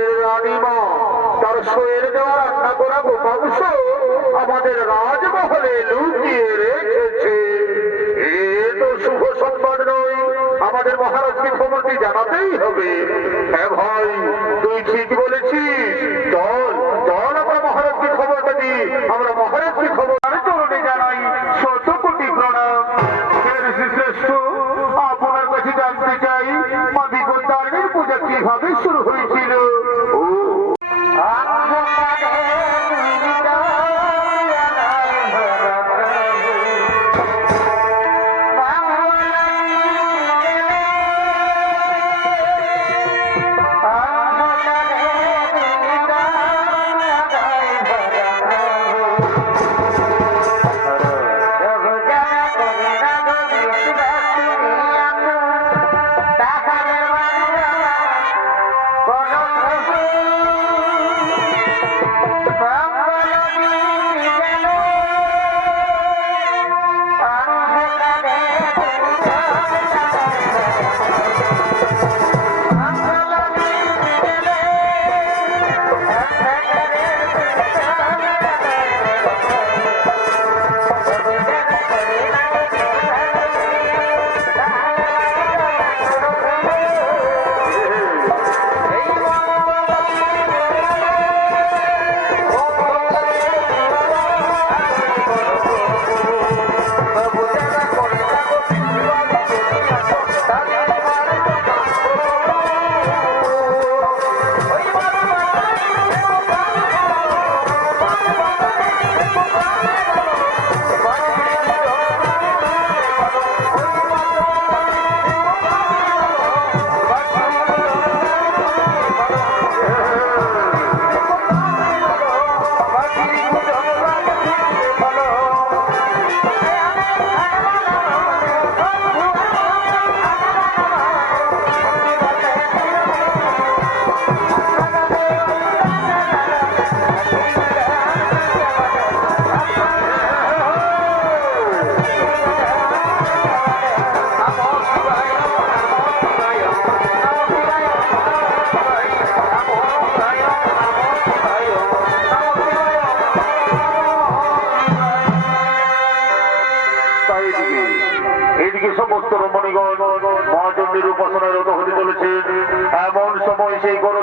আমাদের রানীমা, তার শোয়ের দেওয়া রান্না করা আমাদের রাজমহলে লুকিয়ে রেখেছে। জানাতেই হ্যাঁ আমরা দিই, আমরা খবর জানাই আপনার কাছে জানতে চাই পূজা কীভাবে শুরু হয়েছিল? ও তাই সমস্ত রমণীগণ মহাচন্দ্রের উপাসনায় রত হতে চলেছে। এমন সময় সেই গরদল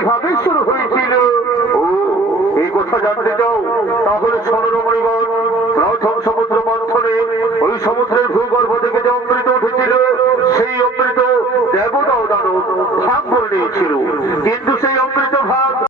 কীভাবে শুরু হয়েছিল। ও, এই কথা জানতে চাও? তাহলে রমণীগণ, প্রথম সমুদ্র মন্থনে ওই সমুদ্রের